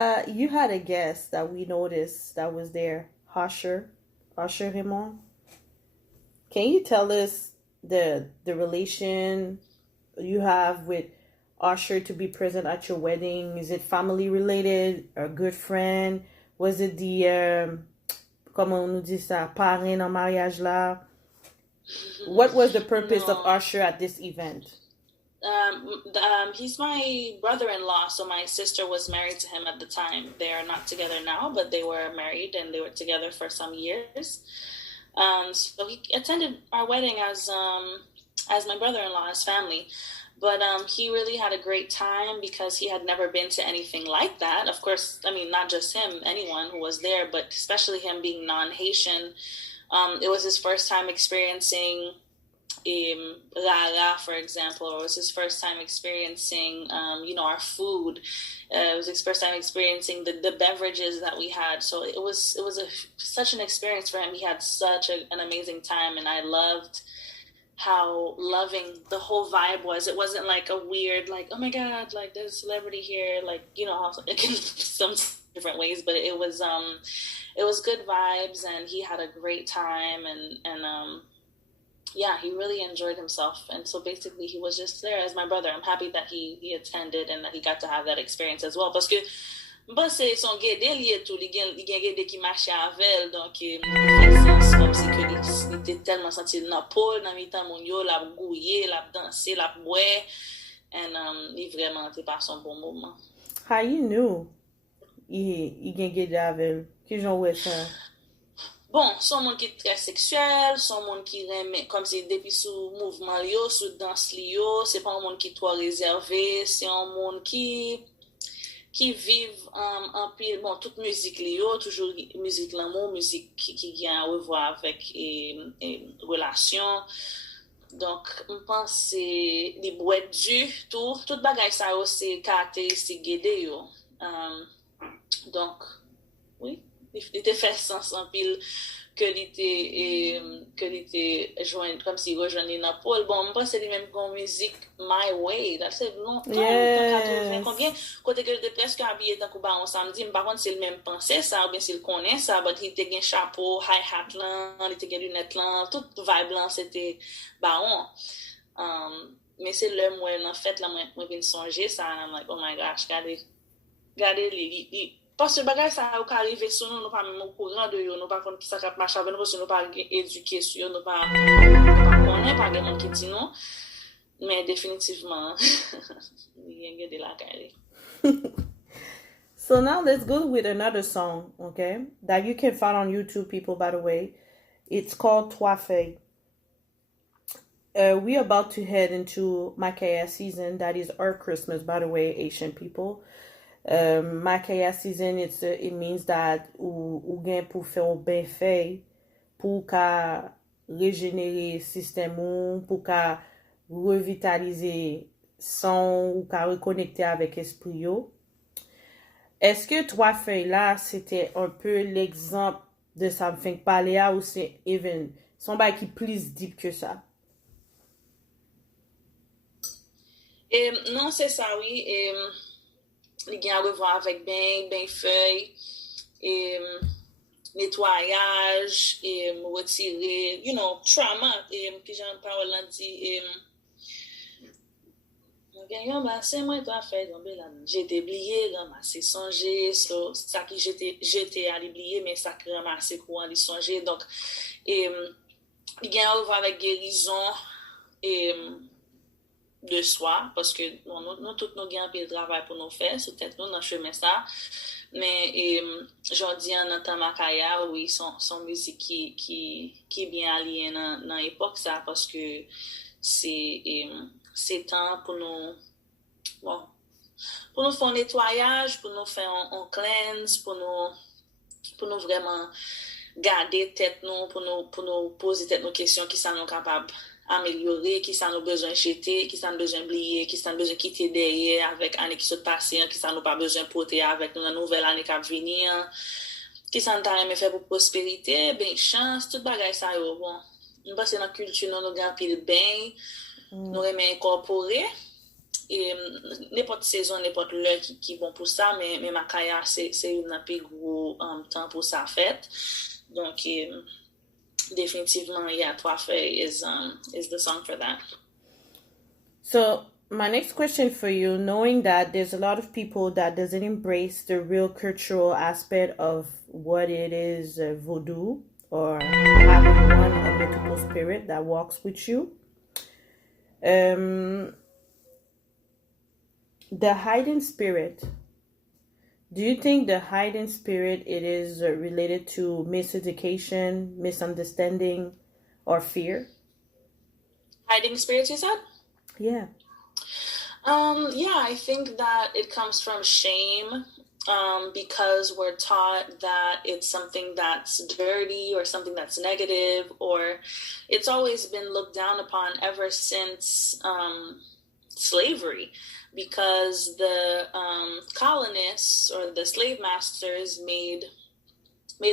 You had a guest that we noticed that was there, Usher Raymond. Can you tell us the relation you have with Usher to be present at your wedding? Is it family related, a good friend? Was it comment on nous dit ça, parrain en mariage là? What was the purpose of No. Usher at this event? He's my brother-in-law, so my sister was married to him at the time. They are not together now, but they were married and they were together for some years. So he attended our wedding as my brother-in-law, as family. But he really had a great time because he had never been to anything like that. Of course, I mean, not just him, anyone who was there, but especially him being non-Haitian. It was his first time experiencing Rara, for example, or it was his first time experiencing, our food. It was his first time experiencing the beverages that we had. So it was such an experience for him. He had such an amazing time, and I loved how loving the whole vibe was. It wasn't like a weird, like, oh my God, like there's a celebrity here, like, in some different ways, but it was good vibes, and he had a great time, and yeah, he really enjoyed himself. And so basically he was just there as my brother. I'm happy that he attended and that he got to have that experience as well. Parce que bon, c'est son Gede lié tout, il gen Gede qui marchait avec, donc il fait sens comme si que il était tellement senti dans Paul, dans mi-temps mon yo, la gouillé, la dansé, la boué, and il vraiment était pas son bon moment. How you knew il gen gede avec? Ki jan wè ça? Bon, son moun ki tre seksuel, son moun ki reme, kom se depi sou mouvman li yo, sou dans li yo, se pa un moun ki tro rezerve, se un moun ki vive en pile, bon, toute musique li yo, toujours musique l'amour, musique qui vient à revoir avec relation. Donc, je pense que c'est les boîtes du, tout bagay sa yo, c'est caractéristique Gede yo. Donc, oui, il était fait sens en pile que l'était joindre comme si rejoindre dans Paul. Bon, moi c'est lui même comme musique My Way. Là c'est longtemps, 80 Yes. combien côté que j'étais presque habillé dans coup on samedi, par contre c'est le même pensée ça ou bien s'il connaît ça, but il était un chapeau, high hat là, il était un lunette là, tout vibe là c'était baron. Mais c'est le moi en fait là moi vinn songer ça, I'm like oh my gosh, regardez les parce que bagay ça ou ka arriver sur nous pas même au courant de yo nous pas connait qui ça cap marcher avec nous parce que nous pas éduquer sur nous pas connait pas gen monde qui dit non mais définitivement il y a de la carrière. So now let's go with another song, okay? That you can find on YouTube, people, by the way. It's called Trois Feuilles. We're about to head into Makaya season. That is our Christmas, by the way, Asian people. Makaya season, it means that ou gen pou fè ou ben fè, pou ka régénérer système ou, pour ka revitaliser son ou ka reconnecter avec esprit yo. Est-ce que Trois Feuilles là, c'était un peu l'exemple de ça me fait parler ou c'est even son bail qui plus deep que ça? Et non c'est ça oui et il y a à revoir avec ben feuille et nettoyage et retirer trauma et que j'en parle là dit Ganyan bassin, moi, toi, fait tomber là. J'étais oublié, ramassé, songer. So, ça qui j'étais à l'oublier, mais ça qui ramassé pour en songer. Donc, il y a à voir avec guérison et de soi, parce que nous tous nous avons un peu de travail pour nous faire, c'est peut-être nous dans le chemin ça. Mais j'en dis en temps Makaya, oui, son musique qui est bien alliée dans l'époque ça, parce que c'est temps pour nous bon pour nous faire un nettoyage, pour nous faire un cleanse, pour nous vraiment garder tête nous, pour nous poser tête nos questions qui sont nous capables améliorer, qui sont nous besoin jeter, qui sont nous besoin oublier, qui sont nous besoin quitter derrière avec année qui se passe, qui sont nous pas besoin porter avec nous la nouvelle année qui va venir, qui sont nous faire pour prospérité, ben chance, tout bagay ça yo bon. Nous parce que dans culture nous avons pile bien nous aimons incorporer n'importe saison, n'importe l'heure qui bon pour ça, mais Makaya, c'est un plus gros temps pour sa fête. Donc, définitivement, yeah, Trois Feuilles is the song for that. So my next question for you, knowing that there's a lot of people that doesn't embrace the real cultural aspect of what it is, voodoo, or having one or multiple spirit that walks with you, um, the hidden spirit. Do you think the hidden spirit it is related to miseducation, misunderstanding, or fear? Hiding spirits, you said? Yeah. Yeah, I think that it comes from shame, because we're taught that it's something that's dirty or something that's negative, or it's always been looked down upon ever since slavery, because the colonists or the slave masters made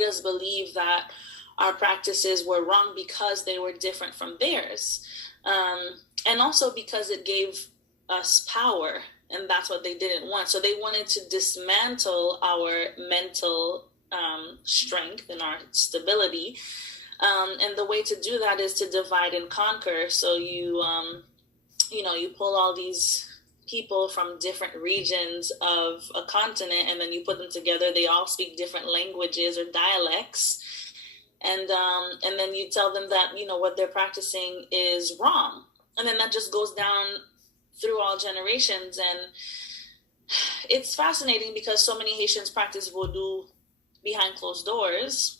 us believe that our practices were wrong because they were different from theirs. And also because it gave us power, and that's what they didn't want. So they wanted to dismantle our mental strength and our stability. And the way to do that is to divide and conquer. So you pull all these people from different regions of a continent, and then you put them together. They all speak different languages or dialects. And then you tell them that, what they're practicing is wrong. And then that just goes down through all generations. And it's fascinating because so many Haitians practice voodoo behind closed doors.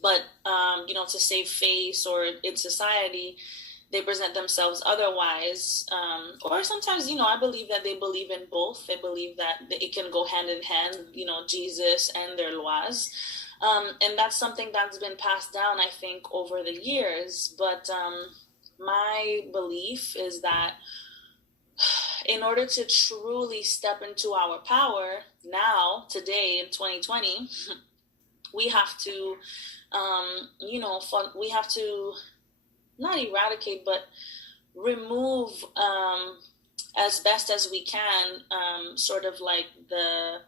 But, to save face or in society, they present themselves otherwise. Or sometimes, I believe that they believe in both. They believe that it can go hand in hand, Jesus and their lois. And that's something that's been passed down, I think, over the years. But my belief is that in order to truly step into our power now, today in 2020, we have to, we have to not eradicate, but remove as best as we can, sort of like the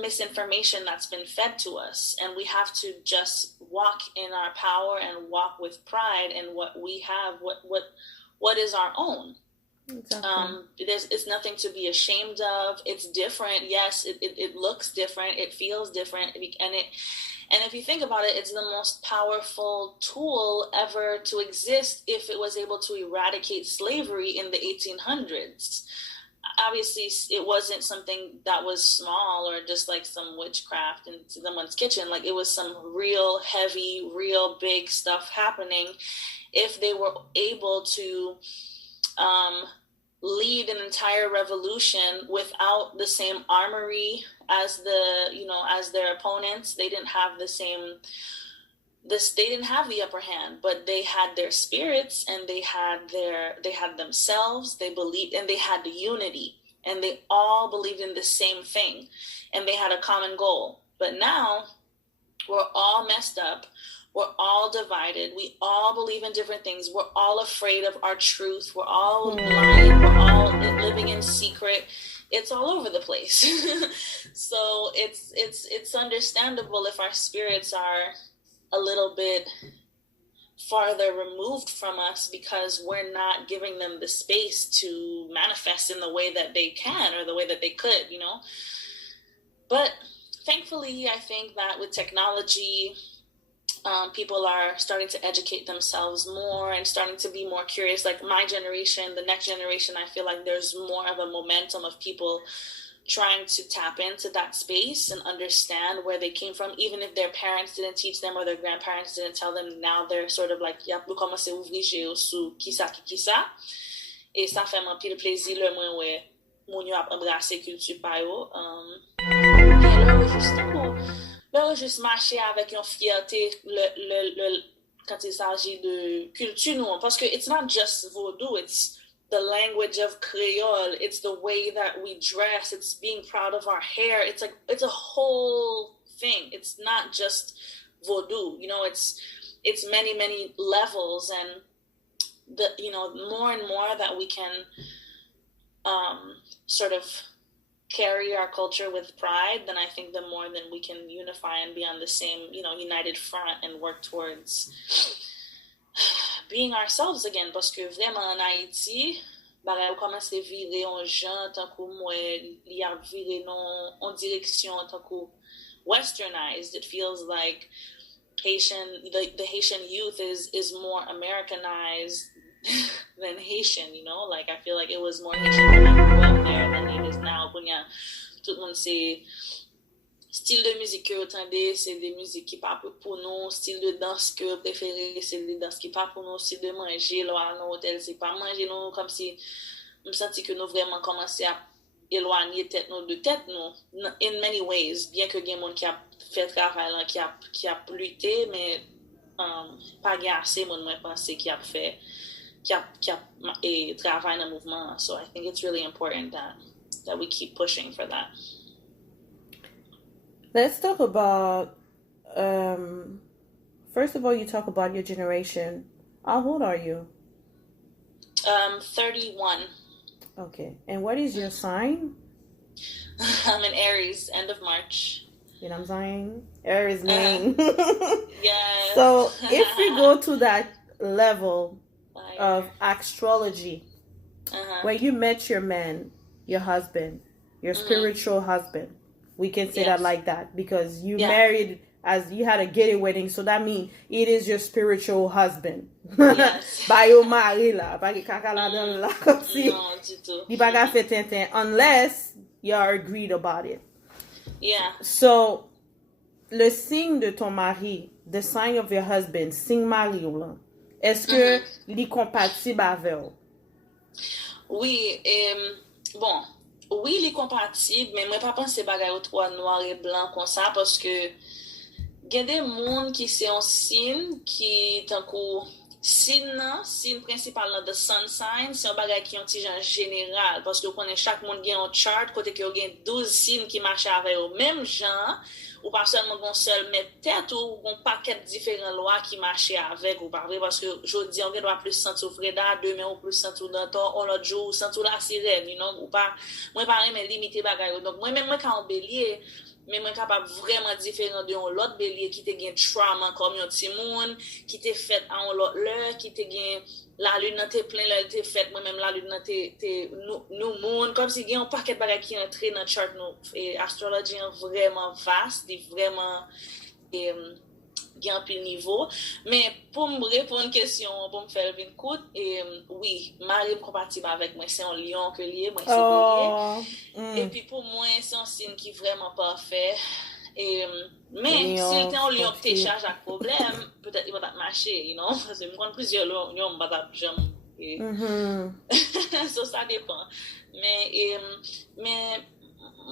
misinformation that's been fed to us. And we have to just walk in our power and walk with pride in what we have, what is our own. Exactly. It's nothing to be ashamed of. It's different. Yes, it looks different. It feels different. And if you think about it, it's the most powerful tool ever to exist if it was able to eradicate slavery in the 1800s. Obviously, it wasn't something that was small or just like some witchcraft in someone's kitchen. Like, it was some real heavy, real big stuff happening. If they were able to lead an entire revolution without the same armory as as their opponents, they didn't have they didn't have the upper hand, but they had their spirits, and they had themselves. They believed, and they had the unity, and they all believed in the same thing, and they had a common goal. But now we're all messed up. We're all divided. We all believe in different things. We're all afraid of our truth. We're all lying. We're all living in secret. It's all over the place. So it's understandable if our spirits are a little bit farther removed from us, because we're not giving them the space to manifest in the way that they can or the way that they could, But thankfully, I think that with technology, people are starting to educate themselves more and starting to be more curious. Like my generation, the next generation, I feel like there's more of a momentum of people trying to tap into that space and understand where they came from, even if their parents didn't teach them or their grandparents didn't tell them. Now they're sort of like, y'a pou komanse ouvri jè sou ki sa ki sa. Et ça fait man pile plaisir le mwen wè moun yo ap embrase kultu pa yo. Là, juste marcher avec une fierté quand il s'agit de culture, nous, parce que it's not just voodoo, it's the language of Creole, it's the way that we dress, it's being proud of our hair, it's a whole thing. It's not just voodoo, it's many, many levels, and more and more that we can sort of carry our culture with pride, then I think the more then we can unify and be on the same, united front and work towards being ourselves again. Parce que vraiment en Haïti, bagay ou komanse vire en jan, tan kou mwen li a vire non en direction tan kou westernized. It feels like the Haitian youth is more Americanized than Haitian, like I feel like it was more Haitian when I grew up there than it is now. Kounya, tout le monde c'est style de musique que vous entendez, c'est des musiques qui pas pour nous, style de danse que vous préférez, c'est des danses qui pas pour nous, style de manger, là, dans l'hôtel, c'est pas manger, nous, comme si je me sentis que nous vraiment commencé à éloigner tête nous de tête nous, in many ways, bien que il y ait des gens qui a fait travail là, qui a lutté, mais pas assez de gens penser qui a fait qui a travaillé dans le mouvement. So I think it's really important that we keep pushing for that. Let's talk about, first of all, you talk about your generation. How old are you? 31. Okay. And what is your sign? I'm in Aries, end of March. You know what I'm saying? Aries name. Yes. So if we go to that level of astrology, where you met your man, your husband, your spiritual husband, we can say that like that, because you married as you had a Gede wedding, so that means it is your spiritual husband. Yes. Ba yo mari la, pa ki kaka la dan la comme si. Non, du tout. Di pa ka fe tintin, unless you are agreed about it. Yeah. So, le signe de ton mari, the sign of your husband, signe mari ou lan, est-ce que li compatible avec ou? Oui, bon, oui, li compatible, mais moi pas penser bagay ou trop noir et blanc comme ça, parce que gen de moun qui c'est un signe qui tan kou signe principal nan the sun sign, c'est un bagay qui yon ti jan général, parce que konnen chaque moun gen un chart kote que gen 12 signes qui marche avec au même genre, ou pas seulement gon seul mais tête ou gon paquet différents lois qui marche avec ou pas vrai, parce que jodi on doit plus sentir freda, demain ou plus sentir dans ton on l'autre jour sentir la sirène, ou pas moi pas mais limiter bagay. Donc moi même moi quand on bélier, mais moi capable vraiment différent de l'autre bélier qui te gen trauma comme yon ti moun qui te fait en l'autre l'heure qui te gen la lune nan te plein là te fait moi même la lune nan te nous moun comme si gen un paquet de bagages qui entré dans chart nous et astrologie vraiment vaste et vraiment gen un pile niveau, mais pour me répondre une question, pour me faire une courte, oui, Marie est compatible avec moi, c'est un lion que lié, moi c'est bélier, et puis pour moi c'est un signe qui est vraiment parfait, mais si c'était un lion qui te charge à problème, peut-être il va pas marcher, parce que je connais plusieurs lions, je ne vais pas jamais, so ça dépend, mais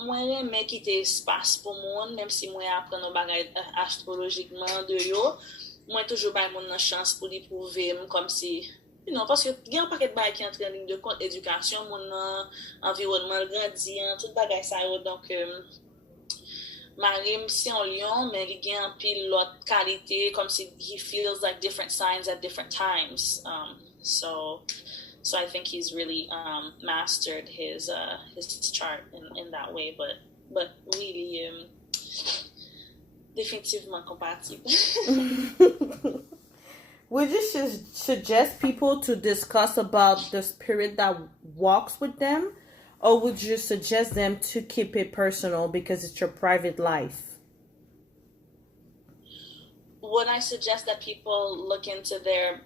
moi j'aime quitter espace pour monde, même si moi apprends nos bagages astrologiquement de yo, moi toujours bay mon chance pour lui prouver comme si parce que il y a un paquet de bagages qui entre en ligne de compte éducation, mon environnement grandit, tout bagage ça donc Marim si en Lyon, mais il y a un pile l'autre qualité comme si he feels like different signs at different times, so I think he's really mastered his chart in that way, but really définitivement compatible. Would you suggest people to discuss about the spirit that walks with them, or would you suggest them to keep it personal because it's your private life? Would I suggest that people look into their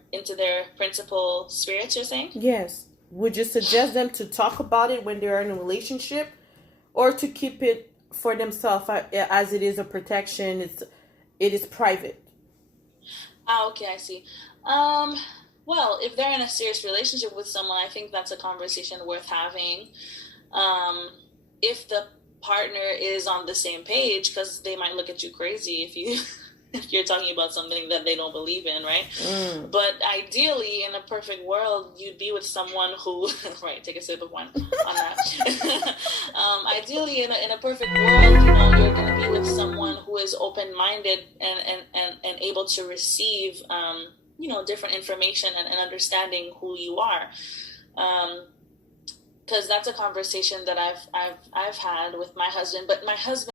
principal spirits, you're saying? Yes. Would you suggest them to talk about it when they're in a relationship, or to keep it for themselves as it is a protection? It is private. Okay, I see. Well, if they're in a serious relationship with someone, I think that's a conversation worth having. If the partner is on the same page, because they might look at you crazy if you're talking about something that they don't believe in, right? But ideally, in a perfect world, you'd be with someone who, right, take a sip of wine on that. Ideally, in a perfect world, you're going to be with someone who is open-minded and able to receive, different information and understanding who you are. because that's a conversation that I've had with my husband. But my husband